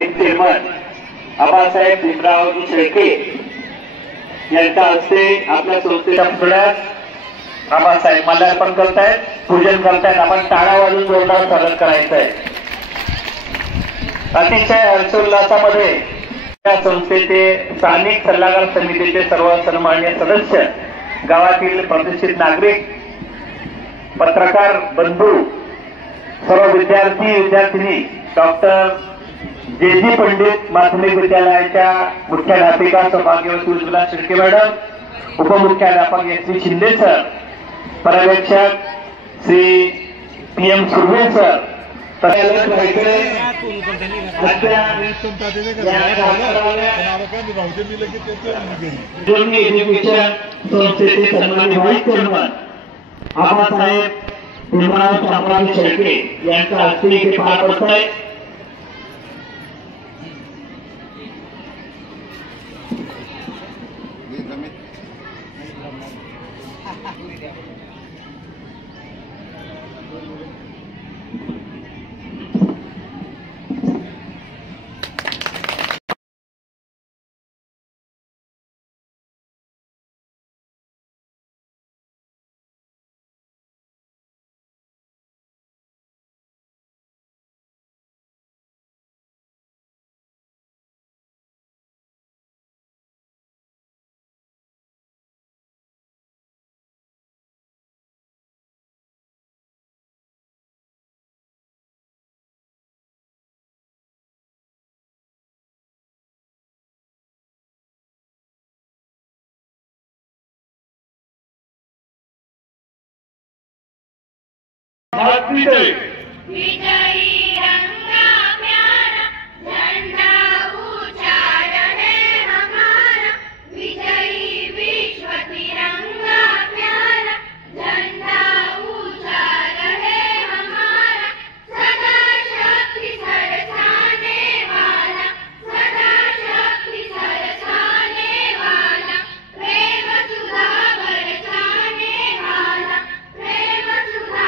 Chairman Abasaheb भीमरावजी Shelke यांच्या हस्ते आपल्या संस्थेच्या पुढ्यात आबासाहेब माल्यार्पण करतायत, पूजन करतायत. आपण टाळ्या वाजवून जोरदार स्वागत करायचं आहे. अतिशय हर्षोल्लासामध्ये या संस्थेचे स्थानिक सल्लागार समितीचे सर्व सन्माननीय सदस्य, गावातील प्रतिष्ठित नागरिक, पत्रकार बंधू, सर्व विद्यार्थी विद्यार्थिनी, डॉक्टर जे पंडित माध्यमिक विद्यालयाच्या मुख्याध्यापिका सौभाग्यवती उज्ज्वला शेळके मॅडम, उपमुख्याध्यापक श्री शिंदे सर, पर्यवेक्षक Shri PM Surve sir, education संस्थेचे सन्माननीय व्हाईस चेअरमन आबासाहेब भीमराव शामराव शेळके यांच्या हस्ते इथे पार पडत आहे. विजयी रंगा प्यारा झंडा ऊंचा रहे हमारा, विजयी विश्व तिरंगा प्यारा झंडा ऊंचा रहे हमारा, सदा शक्ति सरसाने वाला, सदा शक्ति सरसाने वाला, प्रेम सुधा बरसाने वाला, प्रेम सुधा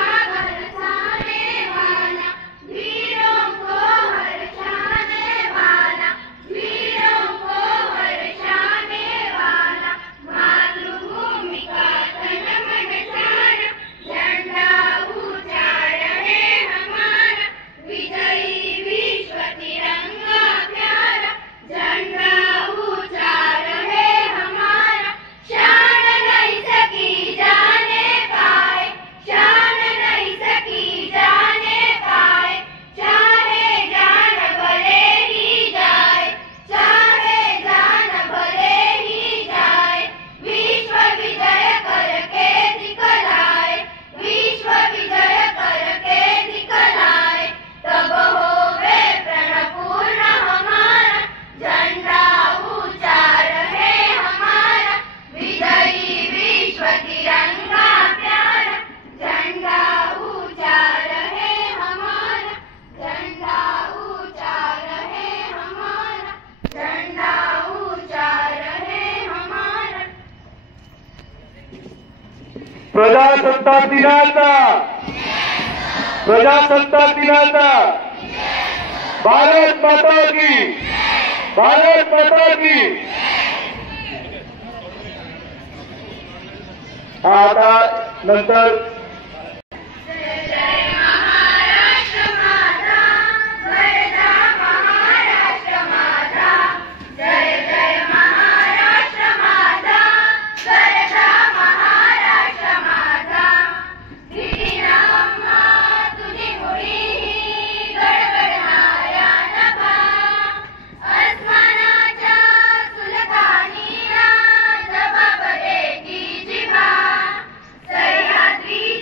वीरों को हर्षाने वाला, वीरों को हर्षाने वाला, मातृभूमि का तन मन सारा झंडा ऊंचा रहे हमारा, विजयी विश्व तिरंगा प्यारा झंडा ऊंचा रहे हमारा, शान नहीं सकी जाने पाए, शान नहीं सकी जाने पाए, चाहे जान भले ही जाए, चाहे जान भले ही जाए, विश्व विजय करके दिखलाए, विश्व विजय करके दिखलाए, तब होवे प्रणपूर्ण हमारा, झंडा ऊंचा रहे हमारा, विजयी विश्व तिरंगा प्यारा झंडा ऊंचा रहे हमारा, झंडा ऊंचा रहे हमारा, झंडा ऊंचा रहे हमारा. प्रजासत्ताक दिनाचा भारत माता की, भारत माता की. आता नंतर जय जय महाराष्ट्र माझा, गरजा महाराष्ट्र माझा, जय जय महाराष्ट्र माझा, गरजा महाराष्ट्र माझा, दिली ना अम्मा तुझी मुळी ही गडगडणाऱ्या नभा, अस्मानाच्या सुलतानीला जबाब देती जिभा, सह्याद्री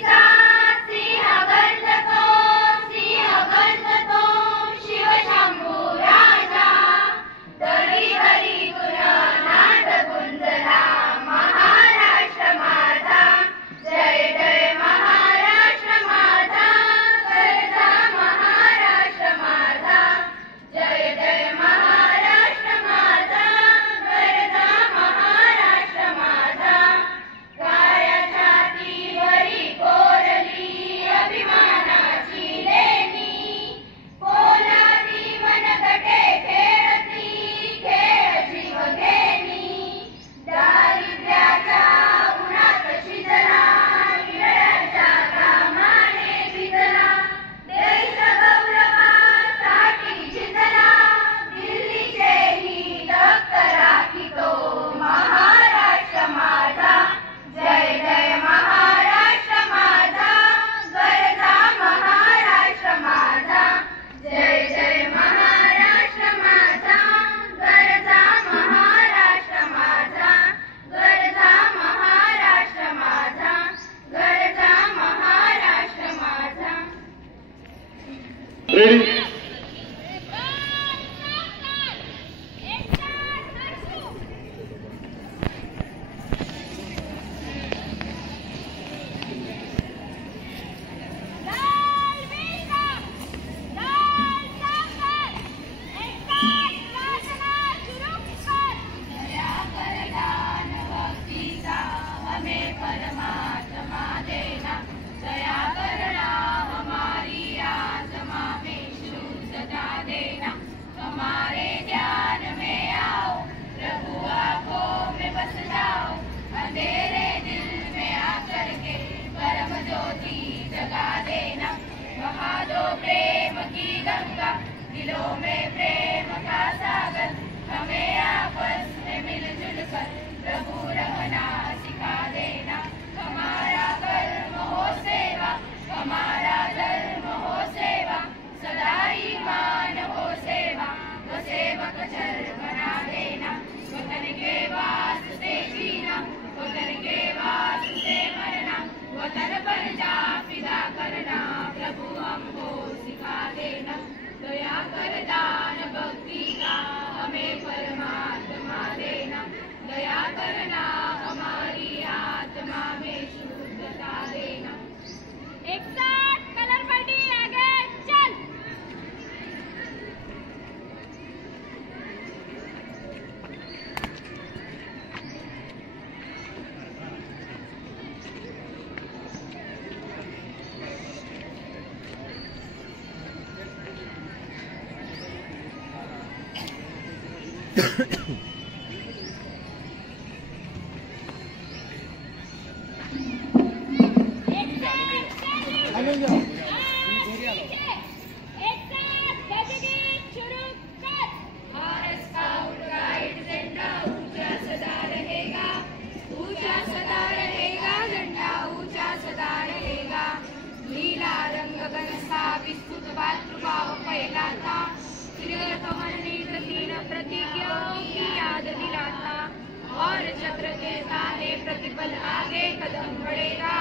और चक्र के ताने प्रतिपल आगे कदम बढ़ेगा,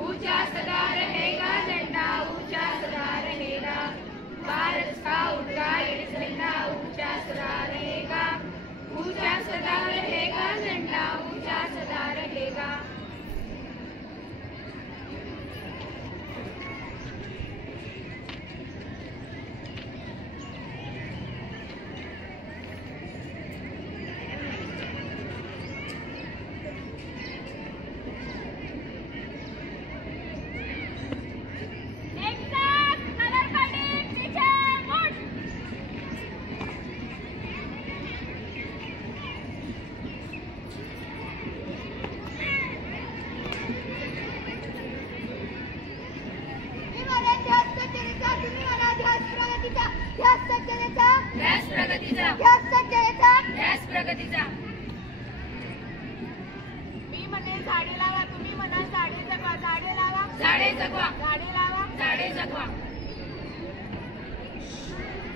ऊंचा सदा रहेगा झंडा, ऊंचा सदा रहेगा। भारत स्काउट गाइड झंडा ऊंचा सदा रहेगा, ऊंचा सदा रहेगा झंडा, ऊंचा सदा रहेगा। प्रगतीचा मी म्हणे झाडे लावा, तुम्ही म्हणाल झाडे जगवा, झाडे लावा, झाडे जगवा, झाडे लावा, झाडे जगवा।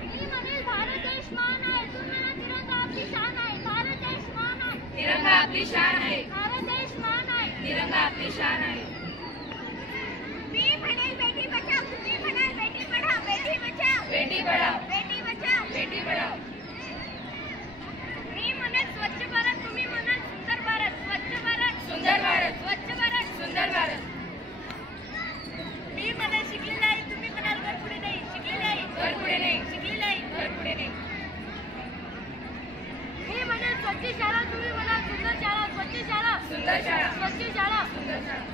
मी म्हणे भारत देश महान आहे, तुम्ही म्हणा तिरंगा आपली शान आहे, भारत देश महान आहे, तिरंगा आपली शान आहे, भारत देश महान आहे, तिरंगा आपली शान आहे। मी म्हणे बेटी बचाओ, तुम्ही म्हणाल बेटी पढाओ, बेटी बचाओ, बेटी पढाओ, बेटी बचाओ, बेटी पढाओ। मी म्हणे स्वच्छ भारत, तुम्ही म्हणाल सुंदर भारत, स्वच्छ भारत, सुंदर भारत, स्वच्छ भारत, सुंदर भारत। मी म्हणे शिकलेली आहे, तुम्ही म्हणाल घर पुढे नाही, शिकलेली आहे, घर पुढे नाही, शिकलेली आहे, घर पुढे नाही। मी म्हणे स्वच्छ शाळा, तुम्ही म्हणाल सुंदर शाळा, स्वच्छ शाळा, सुंदर शाळा, स्वच्छ शाळा, सुंदर शाळा।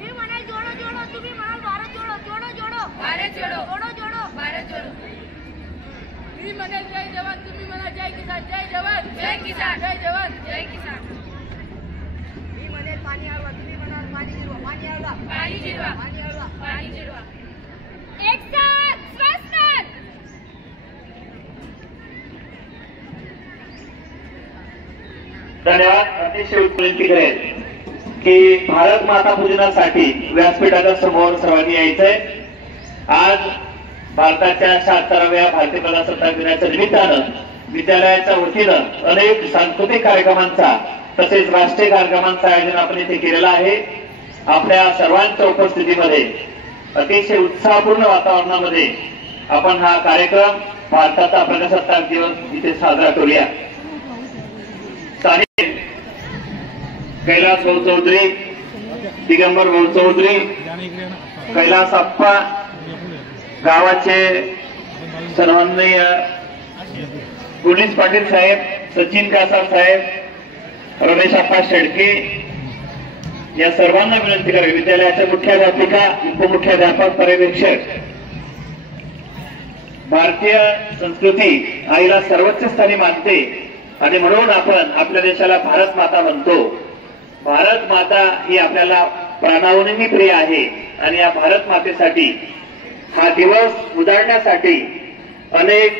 मी म्हणे जोडो जोडो, तुम्ही म्हणाल भारत जोडो, जोडो जोडो, भारत जोडो, जोडो जोडो, भारत जोडो। मी म्हणे जय जवान, तुम्ही म्हणा जय किसान, जय जवान, जय किसान, जय जवान, जय किसान। मी म्हणे पाणी अडवा, तुम्ही म्हणाल पाणी जिरवा, पाणी अडवा, पाणी जिरवा, पाणी अडवा, पाणी जिरवा। एक साथ स्वस्थ। धन्यवाद। अतिशय विनंती करेल की भारत माता पूजनासाठी व्यासपीठाच्या समोर सर्वांनी यायचंय। आज भारताच्या 76व्या भारतीय प्रजासत्ताक दिनाच्या निमित्तानं विद्यालयाच्या वतीनं अनेक सांस्कृतिक कार्यक्रमांचा तसेच राष्ट्रीय कार्यक्रमांचं आयोजन आपण इथे केलेलं आहे। आपल्या सर्वांच्या उपस्थितीमध्ये अतिशय उत्साहपूर्ण वातावरणामध्ये आपण हा कार्यक्रम भारताचा प्रजासत्ताक दिवस इथे साजरा करूया। कैलास भाऊ चौधरी, दिगंबर भाऊ चौधरी, कैलास अप्पा, गावाचे सर्वांनी पोलीस पाटील साहेब, सचिन कासा साहेब, रमेश अप्पा शेडके या सर्वांना विनंती करावी। विद्यालयाच्या मुख्याध्यापिका, उपमुख्याध्यापक, पर्यवेक्षक, भारतीय संस्कृती आईला सर्वोच्च स्थानी मानते आणि म्हणून आपण आपल्या देशाला भारत माता म्हणतो। भारत माता ही आपल्याला प्राणाहूनही प्रिय आहे आणि या भारत मातेसाठी हा दिवस उजाळण्यासाठी अनेक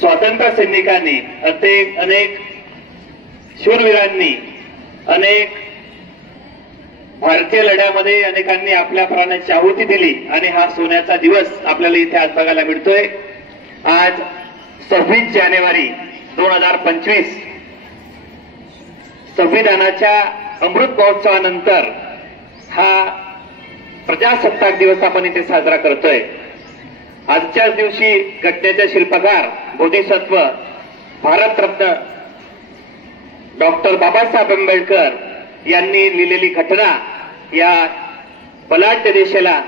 स्वातंत्र्य सैनिकांनी, अनेक शूरवीरांनी, अनेक भारतीय लढ्यामध्ये अनेकांनी आपल्या प्राणाची आहुती दिली आणि हा सोन्याचा दिवस आपल्याला इथे आज बघायला मिळतोय। आज 26 जानेवारी 2025 संविधानाच्या अमृत महोत्सवानंतर हा प्रजासत्ताक दिवस आपण इथे साजरा करतोय। आजच्याच दिवशी घटनेचे शिल्पकार, बोधिसत्व, भारतरत्न डॉक्टर बाबासाहेब आंबेडकर यांनी लिहिलेली घटना या बलाढ्य देशाला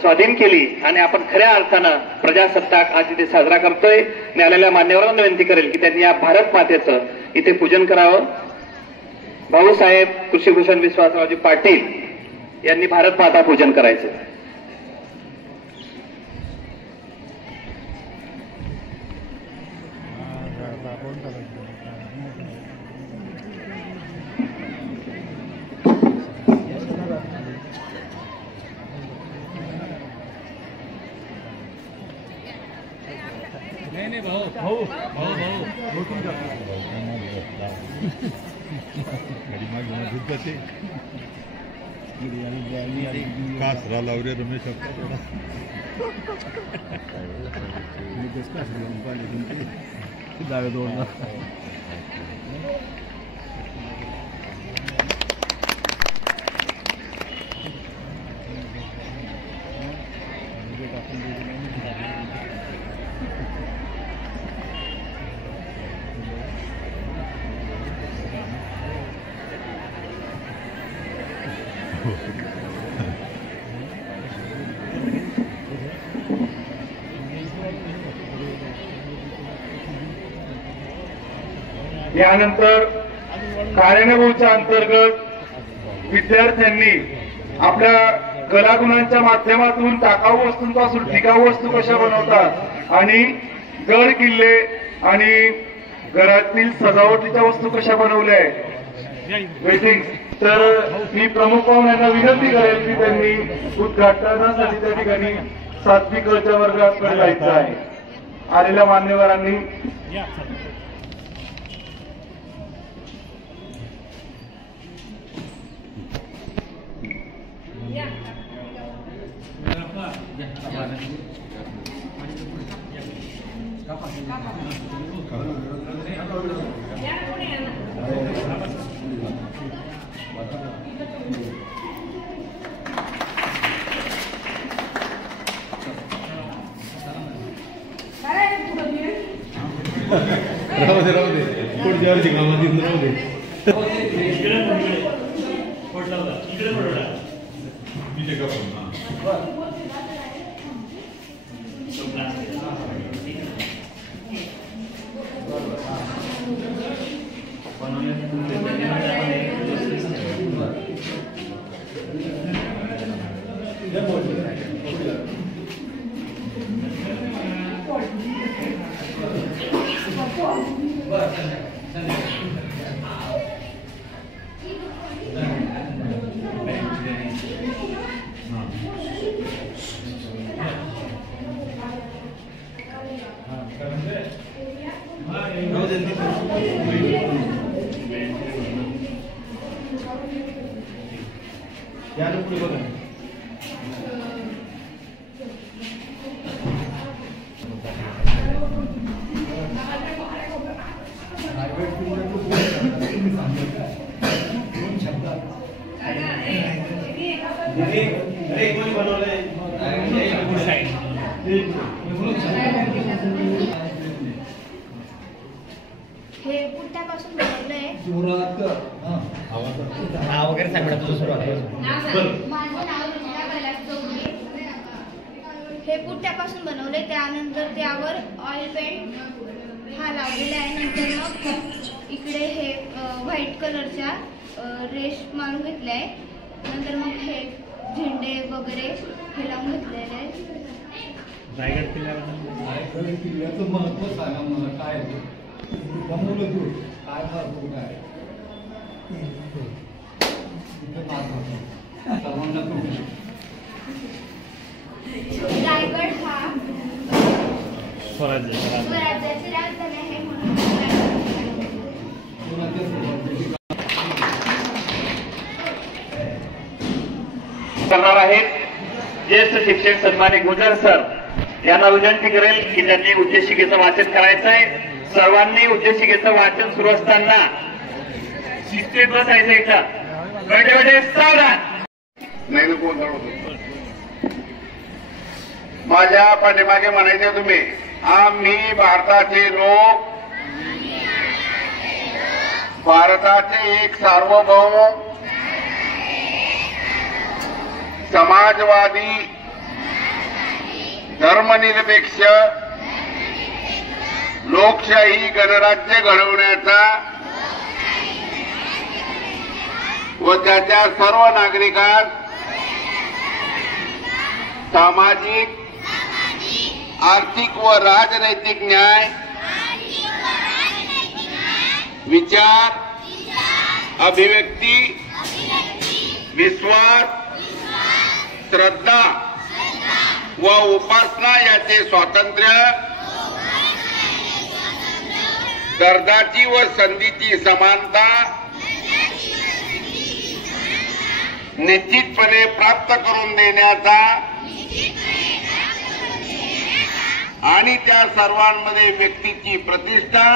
स्वाधीन केली आणि आपण खऱ्या अर्थानं प्रजासत्ताक आज इथे साजरा करतोय। मी आलेल्या मान्यवरांना विनंती करेल की त्यांनी या भारत मातेचं इथे पूजन करावं। भाऊसाहेब कृषीभूषण विश्वासरावजी पाटील यांनी भारत माता पूजन करायचं। नहीं भाऊ भाऊ भाऊ भाऊ कासरा लावरे रमेश जावे दोन यानंतर कार्यानुभवच्या अंतर्गत विद्यार्थ्यांनी आपल्या कलागुणांच्या माध्यमातून टाकाऊ वस्तूंपासून टिकाऊ वस्तू कशा बनवतात आणि गड किल्ले आणि घरातील सजावटीच्या वस्तू कशा बनवल्या आहेत वेटिंग. तर मी प्रमुख पाहुण्यांना विनंती करेल की त्यांनी उद्घाटनासाठी त्या ठिकाणी सात्विक वर्गाकडे जायचं आहे. आलेल्या मान्यवरांनी राहू दे पुढच्या वर्षी कामात राहू दे. हे पुट्ट्यापासून बनवलंय. नाव वगैरे सांग तुझं सुरुवात. माझं नाव रुचिता कैलास चौधरी. हे पुट्ट्यापासून बनवलंय. त्यानंतर त्यावर ऑइल पेंट हा लावलेला आहे. नंतर मग इकडे हे व्हाईट कलरच्या रेश मारून घेतलाय. नंतर मग हे झेंडे वगैरे हे लावून घेतलेले आहे. रायगड किल्ल्याचं महत्व सांगा मला. काय बनवलं तू काय महत्व काय रायगड हा स्वराज्याची राजधानी आहे म्हणून करणार आहेत. ज्येष्ठ शिक्षक सन्माननीय गुजर सर यांना विनंती करेल की त्यांनी उद्देशिकेचं वाचन करायचं आहे. सर्वांनी उद्देशिकेचं वाचन सुरू असताना शिस्तीत बसायचं. एकदा बैठे सावधान. नाही कोण माझ्या पाठीमागे म्हणायचे तुम्ही आम्ही भारताचे लोक भारताचे एक सार्वभौम समाजवादी धर्मनिरपेक्ष लोकशाही गणराज्य घडवण्याचा व त्याच्या सर्व नागरिकांस सामाजिक आर्थिक व राजनैतिक न्याय विचार, अभिव्यक्ती, विश्वास, श्रद्धा व उपासना याचे स्वातंत्र्य, दर्जाची व संधीची समानता निश्चितपणे प्राप्त करून देण्याचा आणि त्या सर्वांमध्ये व्यक्तीची प्रतिष्ठा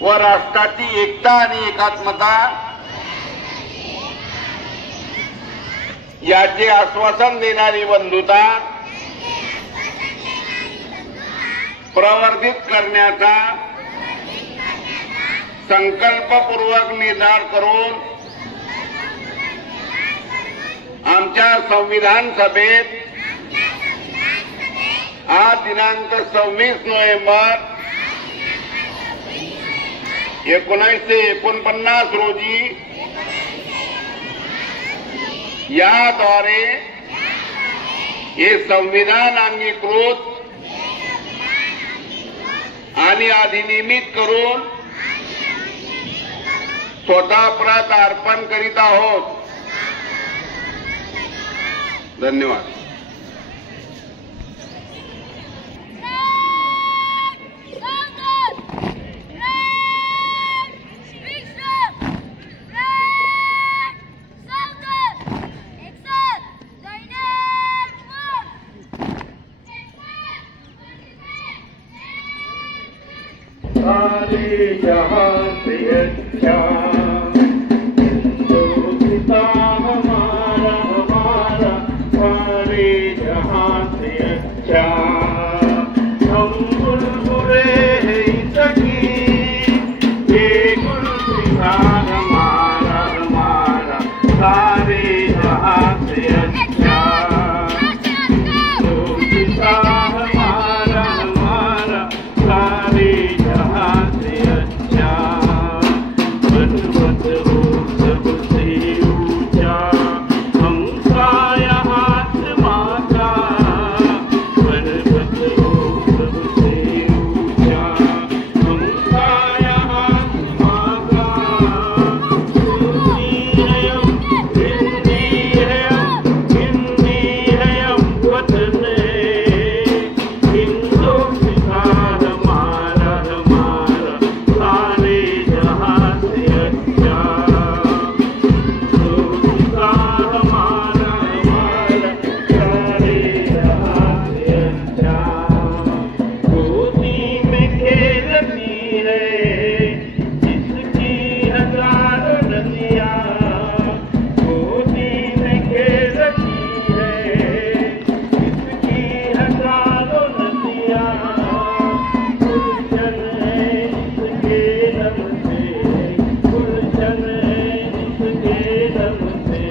व राष्ट्राची एकता आणि एकात्मता याचे आश्वासन देणारी बंधुता प्रवर्धित करण्याचा संकल्पपूर्वक निर्धार करून आमच्या संविधान सभेत आज दिनांक 26 नोव्हेंबर 1949 रोजी याद्वारे हे संविधान अंगीकृत आणि अधिनियमित करून स्वतः प्रत अर्पण करीत आहोत. धन्यवाद. सारे जहां से अच्छा हिंदुस्ता हमारा हमारा, सारे जहां से अच्छा हम बुलबुले हैं सखी, ये गुलसितान हमारा हमारा, सारे जहां से अच्छा हिंदुस्ता हमारा हमारा, सारे जहां से अच्छा पर्वत हो सबसे ऊंचा हमका यहाँ आसमां का, पर्वत हो सबसे ऊंचा हमका यहाँ आसमां का, हिंदी है हम वतन हिंदुस्तान हमारा हमारा, सारे जहां से अच्छा हिंदुस्तान हमारा हमारा, सारे जहां से अच्छा. गोदी में खेलती है जिसकी हजारों नदियां, गोदी में खेलती है जिसकी हजारों नदियां, गुलशन है इसके दम से, गुलशन है इसके दम से,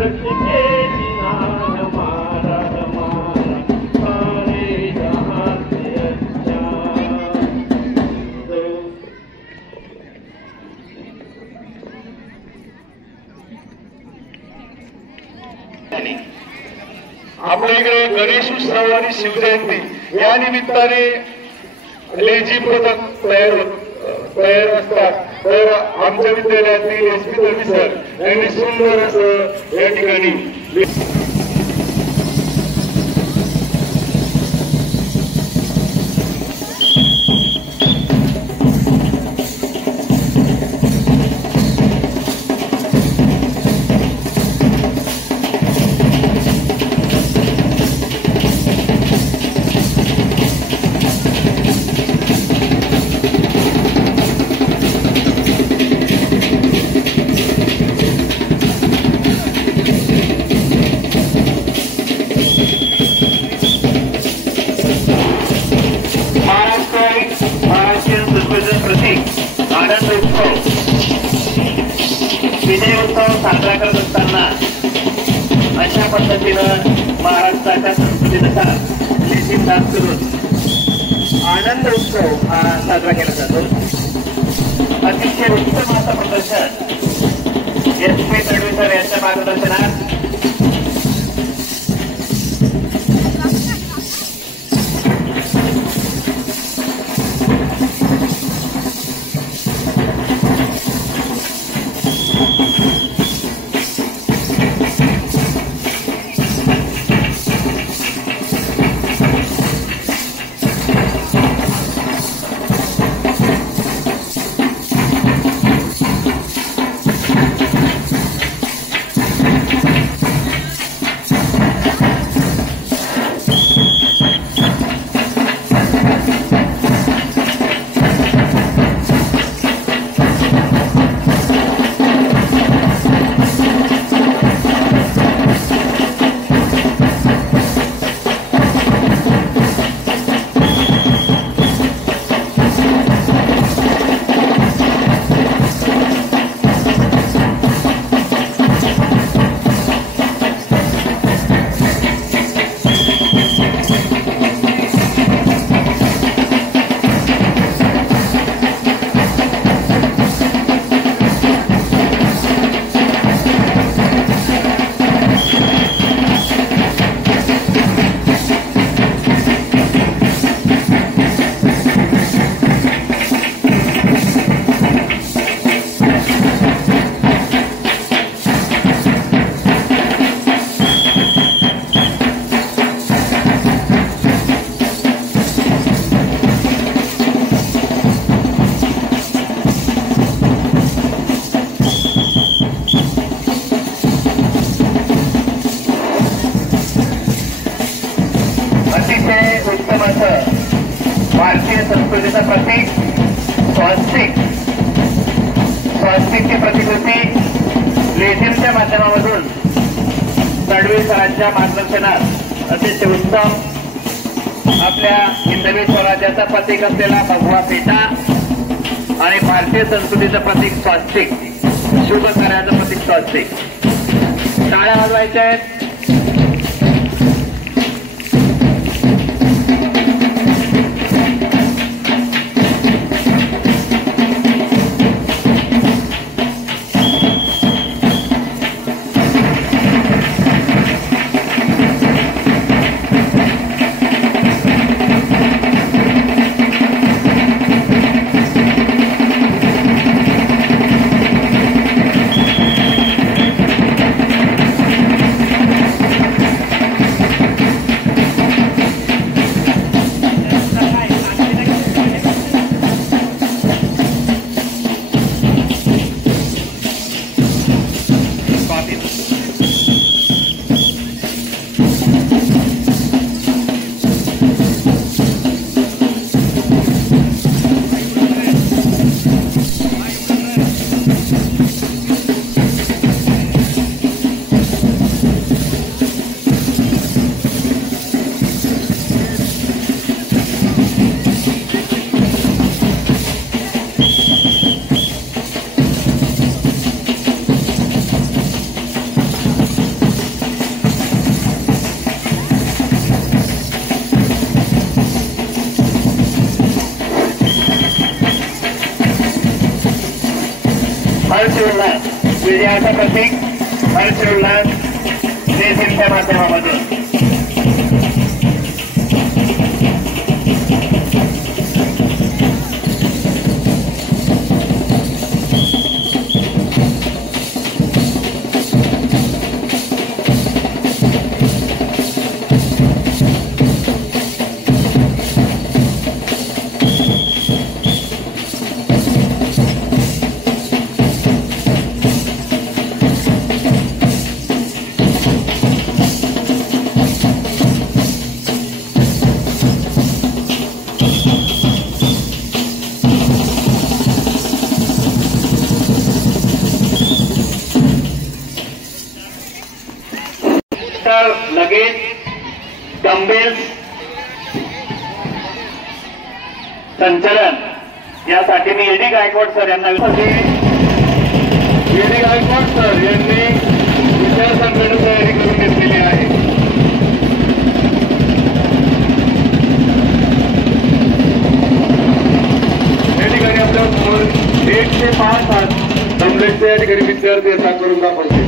रख के निहार हमारा हमारा, सारे जहां से अच्छा. आपल्या इकडे गणेश उत्सव आणि शिवजयंती या निमित्ताने लेझिम पथक तयार असतात. तर आमच्या विद्यालयातील एसपी दर्वी सर यांनी सुंदर असं या ठिकाणी विजय उत्सव साजरा करत असताना अशा पद्धतीनं महाराष्ट्राच्या संस्कृतीनुसार लेझिम डान्स करून आनंद उत्सव हा साजरा केला जातो. अतिशय उत्तम असं प्रदर्शन एसपी दर्वी सर यांच्या मार्गदर्शनात अतिशय उत्तम असं भारतीय संस्कृतीचं प्रतीक स्वास्तिकची प्रतिकृती लेझिमच्या माध्यमामधून तडवी सरांच्या मार्गदर्शनात अतिशय उत्तम आपल्या हिंदवी स्वराज्याचा प्रतीक असलेला भगवा पेटा आणि भारतीय संस्कृतीचं प्रतीक स्वास्तिक, शुभ कार्याचं प्रतीक स्वास्तिक. टाळ्या वाजवायच्या आहेत. हर्षोल्लास विजयाचं प्रतीक हर्षोल्लास लेझिमच्या माध्यमामधून. लगेच डंबेल्स संचलन यासाठी मी एडी गायकवाड सर यांना एडी गायकवाड सर यांनी विचारसंकिरण तयारी करून घेतलेली आहे. या ठिकाणी आपल्या 105 डंबेल्सचे या ठिकाणी विद्यार्थी असा करून दाखवते.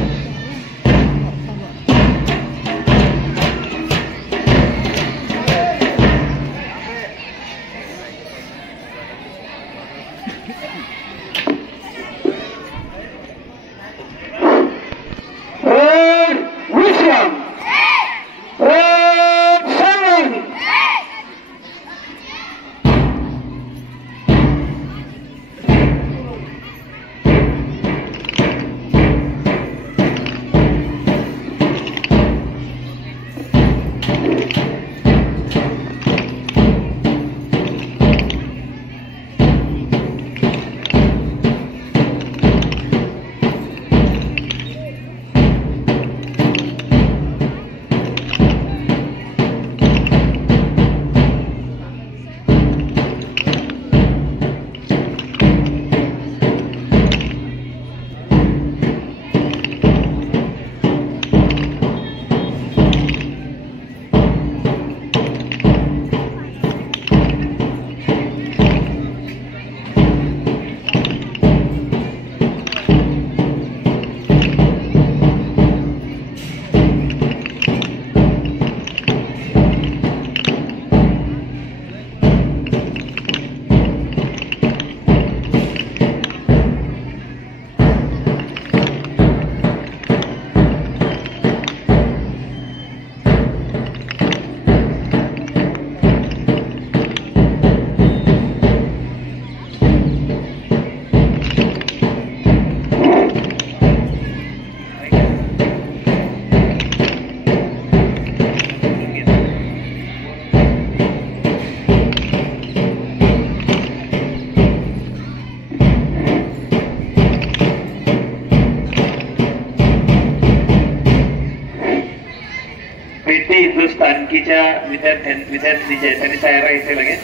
विद्यार्थी जे त्यांनी तयार राहायचे लगेच.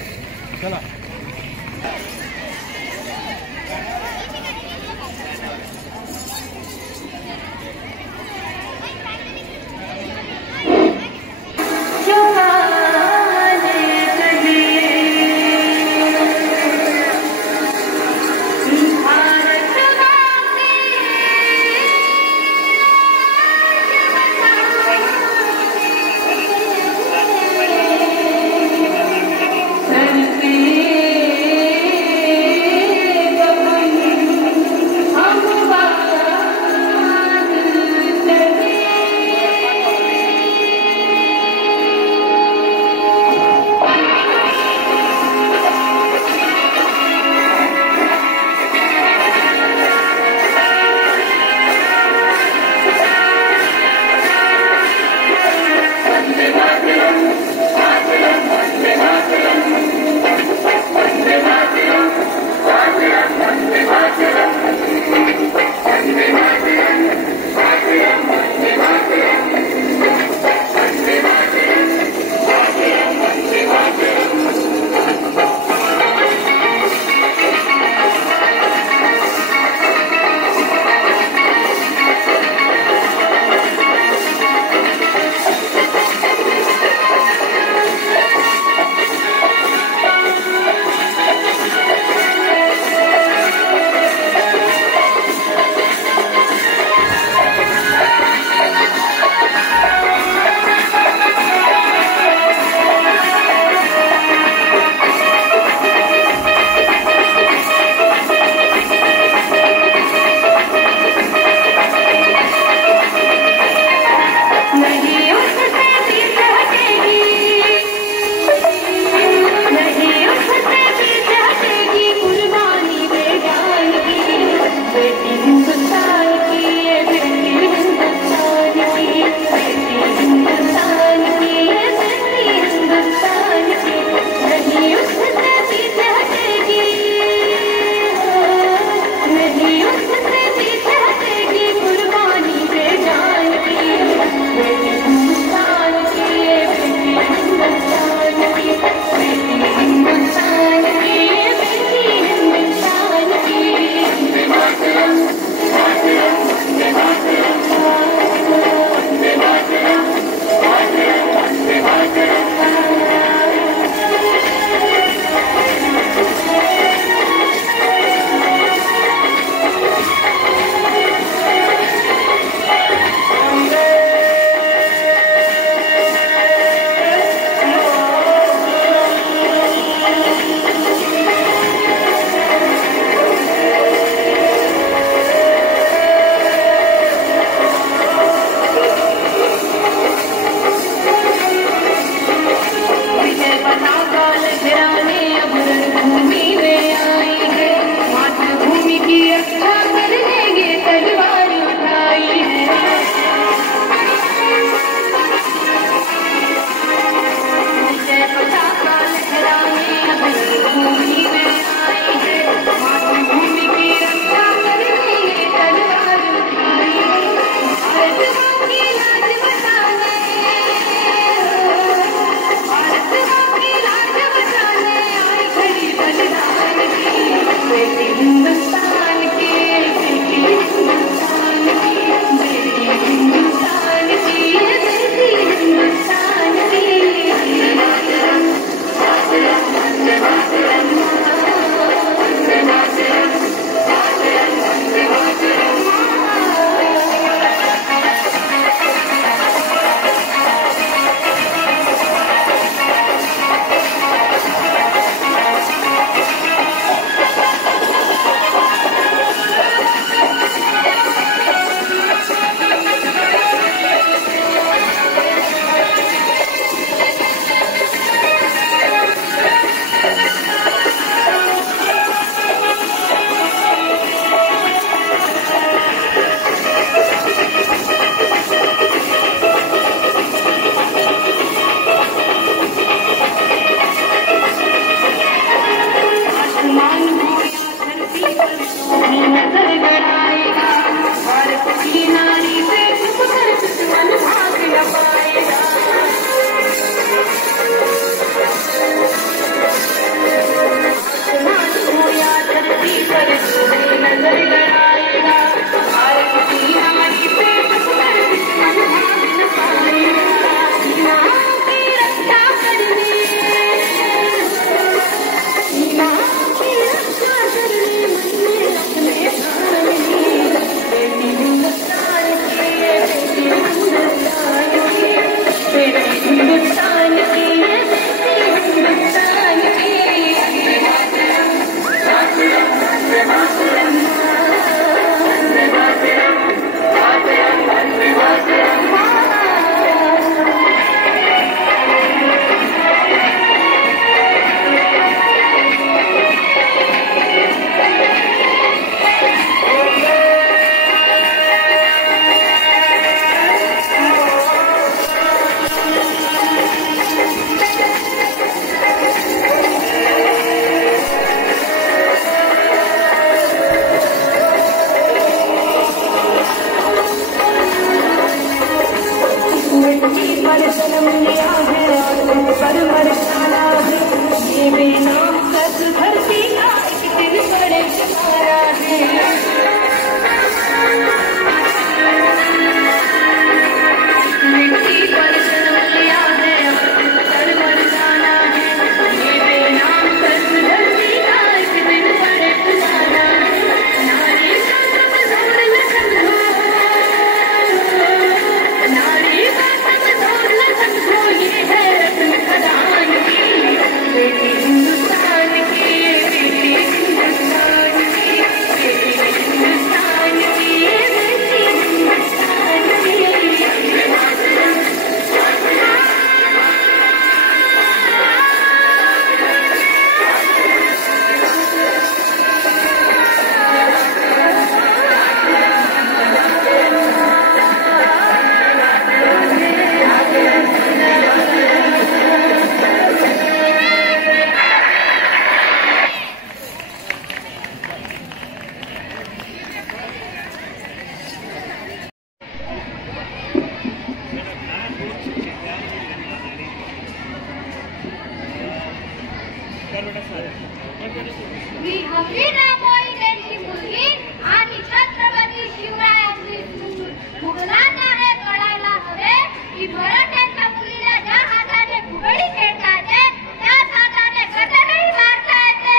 रामोई त्यांची मुलगी आणि छत्रपती शिवरायांची सून. मुघलांना हे कळायला हवे की मराठ्यांच्या मुलीला ज्या हाताने फुगडी खेळता येते त्याच हाताने कथकही मारता येते.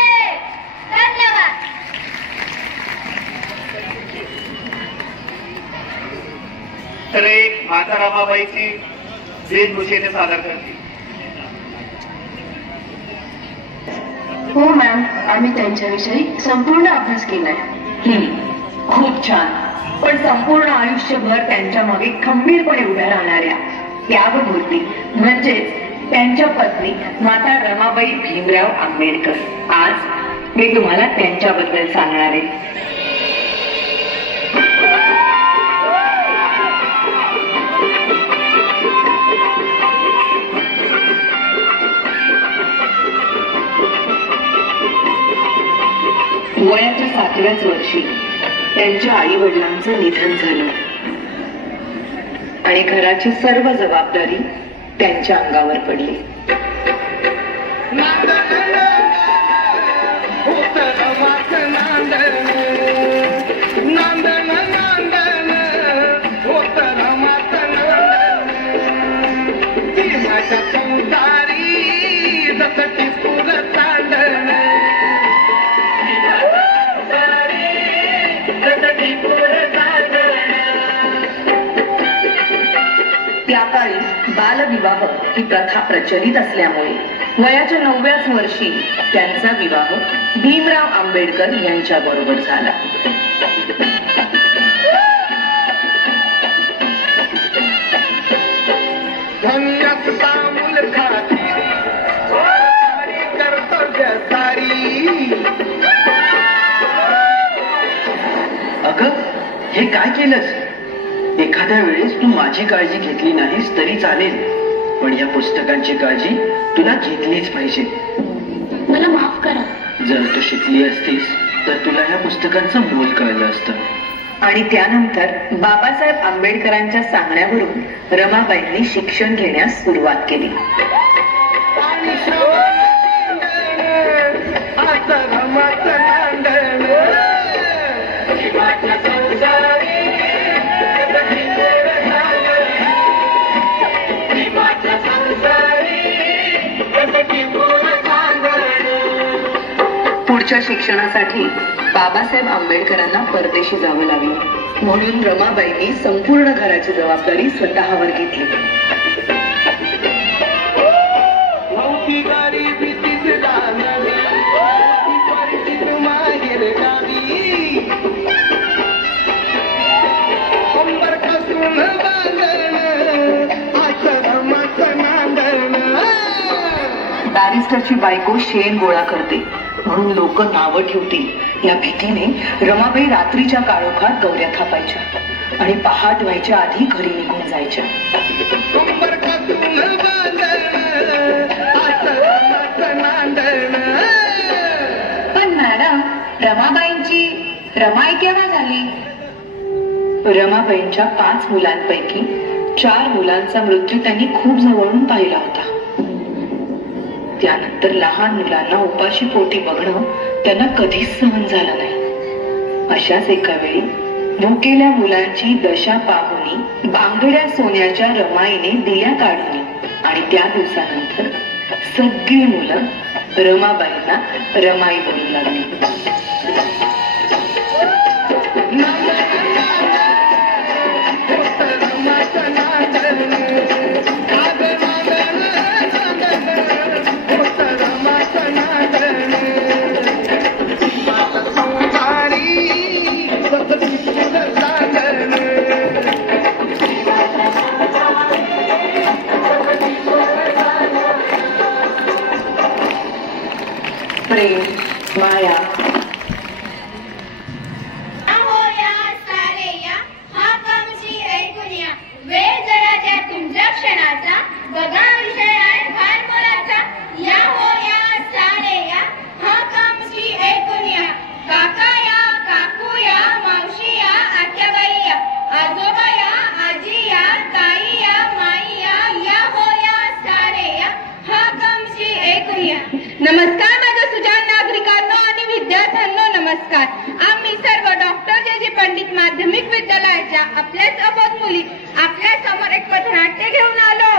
धन्यवाद. तर एक माता रमाबाईची वेशभूषेने सादर करते. हो मॅम, आम्ही त्यांच्याविषयी संपूर्ण अभ्यास केलाय. खूप छान. पण संपूर्ण आयुष्यभर त्यांच्या मागे खंबीरपणे उभ्या राहणाऱ्या त्यागमूर्ती म्हणजेच त्यांच्या पत्नी माता रमाबाई भीमराव आंबेडकर, आज मी तुम्हाला त्यांच्याबद्दल सांगणार आहे. वयाच्या 7व्याच वर्षी त्यांच्या आई वडिलांचं निधन झालं आणि घराची सर्व जबाबदारी त्यांच्या अंगावर पडली. त्याकाळी बालविवाह ही प्रथा प्रचलित असल्यामुळे वयाच्या 9व्याच वर्षी त्यांचा विवाह भीमराव आंबेडकर यांच्या बरोबर झाला. अगं, हे काय केलंस? एखाद्या वेळेस तू माझी काळजी घेतली नाहीस तरी चालेल, पण या पुस्तकांची काळजी तुला घेतलीच पाहिजे. मला माफ करा. जर तू शिकली असतीस तर तुला या पुस्तकांचं मोल कळलं असतं. आणि त्यानंतर बाबासाहेब आंबेडकरांच्या सांगण्यावरून रमाबाईंनी शिक्षण घेण्यास सुरुवात केली. पुढच्या शिक्षणासाठी बाबासाहेब आंबेडकरांना परदेशी जावं लागलं, म्हणून रमाबाईंनी संपूर्ण घराची जबाबदारी स्वतःवर घेतली. बॅरिस्टरची बायको शेण गोळा करते म्हणून लोक नावं ठेवतील या भीतीने रमाबाई रात्रीच्या काळोखात गौऱ्या थापायच्या आणि पहाट व्हायच्या आधी घरी निघून जायच्या. पण मॅडम, रमाबाईंची रमाई केव्हा झाली? रमाबाईंच्या 5 मुलांपैकी 4 मुलांचा मृत्यू त्यांनी खूप जवळून पाहिला होता. त्यानंतर लहान मुलांना उपाशी पोटी बघणं त्यांना कधीच सहन झालं नाही. अशाच एका वेळी भुकेल्या मुलांची दशा पाहुनी बांगड्या सोन्याच्या रमाईने दिल्या काढली आणि त्या दिवसानंतर सगळी मुलं रमाबाईंना रमाई बोलू लागली. प्रेम, माया, वेळ जरा त्या तुमच्या क्षणाचा बघा विषय आहे फार मोलाचा. या हो या सारे या हा कामची ऐकून या. काका या, काकू या, मावशी या, आत्याबाई या, आजोबा या, आजी या, ताई या, माई या. या हो या सारे या हा कामची ऐकून या. नमस्कार. नमस्कार. आम्ही सर्व डॉक्टर जे जे पंडित माध्यमिक विद्यालयाच्या आपल्याच अबोध मुली आपल्या समोर एक पथनाट्य घेऊन आलो.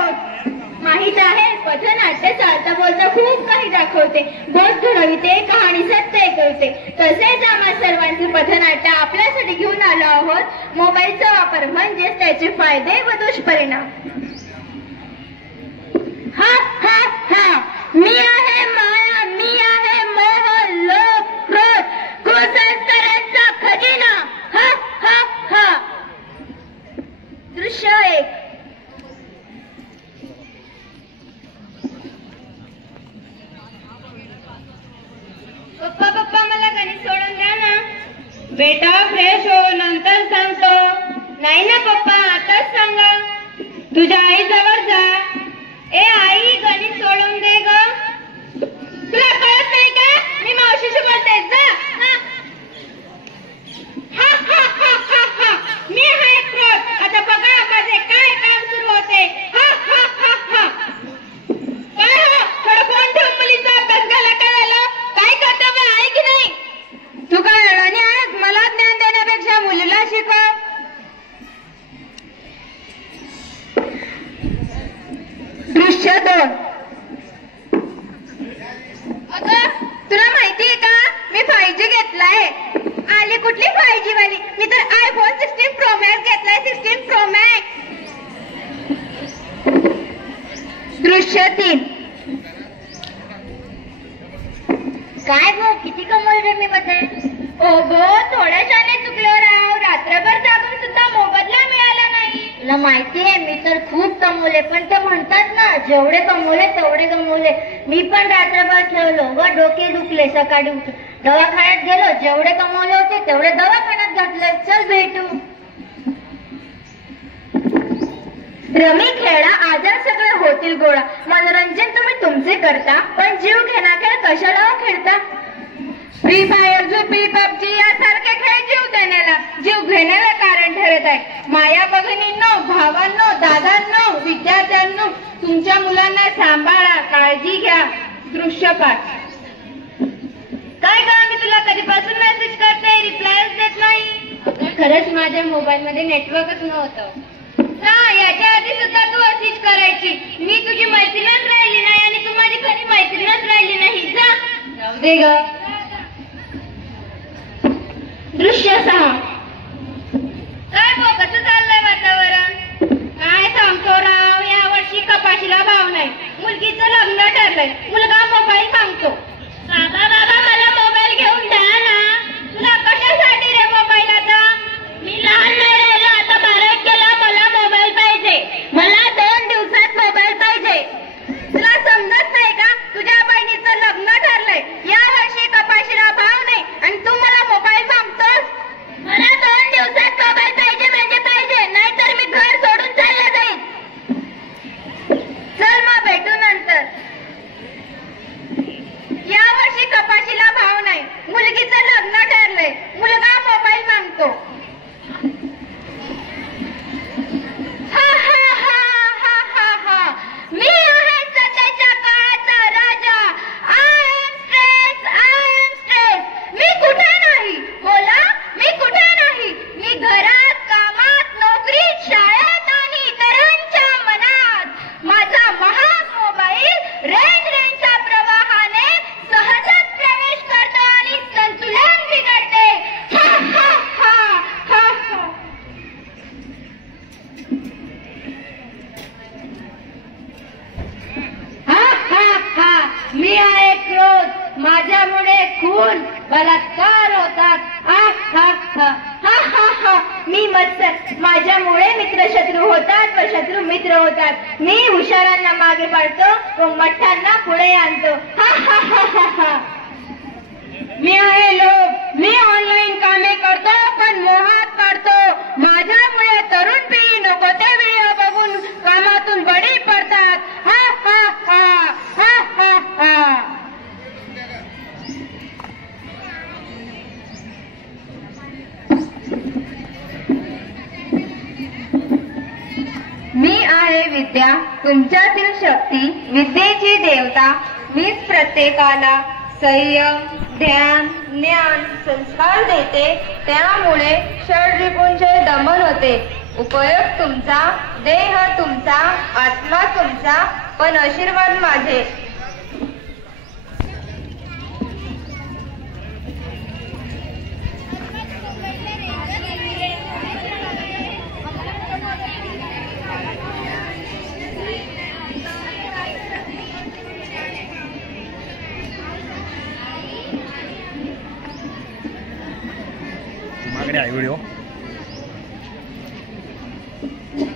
माहित आहे, पथनाट्य चालता बोलता खूप काही दाखवते, बोध घडविते, कहाणी सत्य कळते. तसेच आम्हा सर्वांचे पथनाट्य आपल्यासाठी घेऊन आलो आहोत. मोबाईलचा वापर म्हणजेच त्याचे फायदे व दुष्परिणाम. हा हा हा, मी आहे माया, मी आहे मोह, लोभ, क्रोध, कुसंस्कारांचा खजिना. हा हा हा. दृश्य 1. पप्पा पप्पा मला गणित सोडून द्या ना. बेटा फ्रेश हो, नंतर सांगतो. नाही ना पप्पा, आताच सांगा. तुझ्या आईजवळ जा. ए आई, गणित सोडून दे ग. तुला कळत नाही का? मी मावशीशी बोलते. जा. हा हा हा हा हा. मी आहे क्रोध. आता बघा माझे काय काम सुरू होते. हा हा हा हा. काय हो, थोडं फोन ठेवून मुलीचा अभ्यास घाला. काय झालं? काय कर्तव्य आहे की नाही? तू काय अडाणी आहेस? मला ज्ञान देण्यापेक्षा मुलीला शिकव. दृश्य 2. अगं, तुला माहितीये का, मी 5G घेतलाय. आली कुठली 5G वाली? मी तर iPhone 16 Pro Max घेतलाय. 16 Pro Max. दृश्य 3. काय गो, किती कमवल रे मी मध्ये? ओ गो, थोड्याशाने चुकलो राव. रात्रभर जागून सुद्धा मोबदला मिळाला नाही. तुला माहितीये, मी तर खूप कमवले, पण ते म्हणतात ना, जेवढे कमवले तेवढे कमवले. मी पण रात्रभर खेळलो व डोके दुखले. सकाळी उठून दवाखान्यात गेलो. जेवढे कमवले होते तेवढे दवाखान्यात घातले. चल भेटू. रमी खेळा, आजार सगळे होतील गोळा. मनोरंजन तुम्ही तुमचे करता, पण जीव घेणा खेळ कशाला खेळता? फ्री फायर, झोपी, पबजी यासारखे खेळ जीव देण्याला, जीव घेण्याला कारण ठरत आहे. माया भगिनींनो, भावांनो, दादांनो, विद्यार्थ्यांनो, तुमच्या मुलांना सांभाळा, काळजी घ्या. दृश्य 5. काय ग, मी तुला कधीपासून मेसेज करते, रिप्लायच देत नाही. खरंच माझ्या मोबाईल मध्ये नेटवर्कच नव्हतं. हा, याच्या आधी सुद्धा तू अशीच करायची. मी तुझी मैत्रीणच राहिली नाही आणि तू माझी खरी मैत्रीणच राहिली नाही. जा. जाऊ दे ग. दृश्य 6. काय बघ, कसं चाललंय वातावरण? काय सांगतो राव, यावर्षी कपाशीला भाव नाही. मुलगीचं लग्न ठरलंय. मुलगा मोबाईल मागतो. बाबा बाबा, मला मोबाईल घेऊन द्या ना. तुला कशासाठी रे मोबाईल? आता मी लहान नाही राहिलो, आता 12 केला. मला मोबाईल पाहिजे. मला 2 दिवसात मोबाईल पाहिजे. तुला समजत नाही का? तुझ्या बहिणीचं लग्न ठरलंय. यावर्षी कपाशीला भाव नाही आणि तू मला मोबाईल मागतोस. मला 2 दिवसात मोबाईल पाहिजे म्हणजे पाहिजे, नाहीतर मी घर सोडून चालला जाईल. चल मग भेटू नंतर. यावर्षी कपाशीला भाव नाही. मुलगीचं लग्न ठरलंय. मुलगा मोबाईल मागतो. हा हा हा हा हा हा. मी आहे सध्याच्या काळाचा राजा. I am stress. मी कुठे नाही? बोला, मी कुठे नाही? मी घरात, कामात, नोकरीत, शाळेत आणि इतरांच्या मनात. माझा महाग मोबाईल रेंजच्या प्रवाहाने सहजच प्रवेश करतो आणि संतुलन बिघडते. हा हा हा हा हा. हा हा हा. मी आहे क्रोध. माझ्यामुळे खून, बलात्कार होतात. हा हा हा हा हा हा. मी मत्सर. माझ्यामुळे मित्र शत्रू होतात व शत्रू मित्र होतात. मी हुशारांना मागे पाडतो व मठ्ठांना पुढे आणतो. हा हा हा हा हा. मी आहे लोभ. मी ऑनलाईन कामे करतो पण मोहात पाडतो. माझ्यामुळे तरुण पिढी नको ते व्हिडिओ बघून कामातून बळी पडतात. हा हा हा हा हा हा. मी आहे विद्या, तुमच्यातील शक्ती, विद्येची देवता. मीच प्रत्येकाला संयम, ध्यान, ज्ञान, संस्कार देते. त्यामुळे षड्रिपूंचे दमन होते. उपयोग तुमचा, देह तुमचा, आत्मा तुमचा, पण आशीर्वाद माझे. व्हिडिओ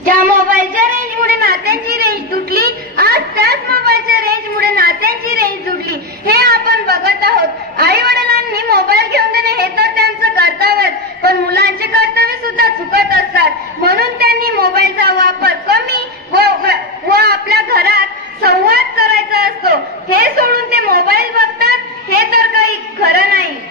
त्या मोबाईलच्या रेंजमुळे नात्यांची रेंज तुटली. आज त्याच मोबाईलच्या रेंजमुळे नात्यांची रेंज तुटली. हे आपण बघत आहोत. आई वडिलांनी मोबाईल घेऊन देणे हे तर त्यांचं कर्तव्य, पण मुलांचे कर्तव्य सुद्धा चुकत असतात. म्हणून त्यांनी मोबाईलचा वापर कमी व आपल्या घरात संवाद करायचा असतो. हे सोडून ते मोबाईल बघतात. हे तर काही खरं नाही.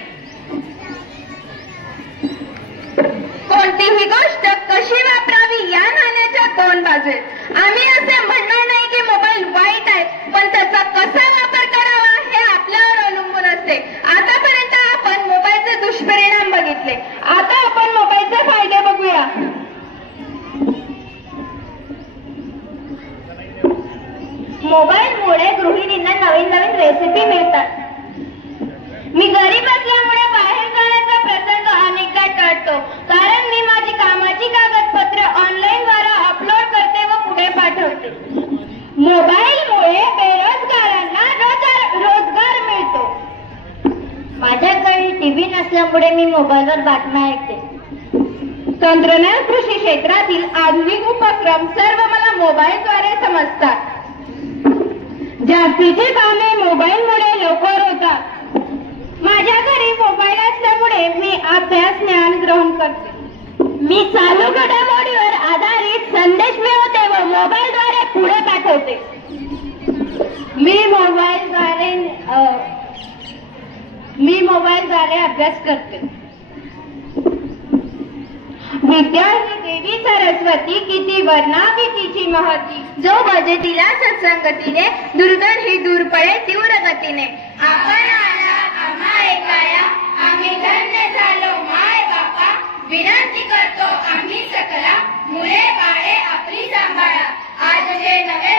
कोणतीही गोष्ट कशी वापरावी या नाण्याच्या दोन बाजू आहेत. आम्ही असे म्हणणार नाही की मोबाईल वाईट आहे, पण त्याचा कसा वापर करावा हे आपल्यावर अवलंबून असते. आतापर्यंत आपण मोबाईलचे दुष्परिणाम बघितले. आता आपण मोबाईलचे फायदे बघूया. मोबाईलमुळे गृहिणींना नवीन नवीन रेसिपी मिळतात. मी गरीब असल्यामुळे बाहेर जाण्याचा प्रसंग अनेकदा टळतो, कारण मी माझी कामाची कागदपत्रे ऑनलाईन द्वारा अपलोड करते व पुढे पाठवते. मोबाईलमुळे बेरोजगारांना रोजगार मिळतो. माझ्याकडे टीव्ही नसल्यामुळे मी मोबाईलवर बातम्या ऐकते. तंत्रज्ञान कृषी क्षेत्रातील आधुनिक उपक्रम सर्व मला मोबाईलद्वारे समजतात. जास्तीची कामे मोबाईलमुळे लवकर होतात. माझ्या घरी मोबाईल असल्यामुळे मी अभ्यास ज्ञान ग्रहण करते. मी चालू घडामोडीवर आधारित संदेश मिळवते व मोबाईलद्वारे पुढे पाठवते. मी मोबाईलद्वारे अभ्यास करते. विद्यार्थी देवी सरस्वती किती वर्णावी तिची महती. जो भजे तिला सत्संगतीने, दुर्गण ही दूर पडे तीव्र गतीने. आपण आला आम्हा ऐकाया, आम्ही धन्य झालो माय बापा. विनंती करतो आम्ही सकला, मुले बाळे आपली सांभाळा. आज जे नवे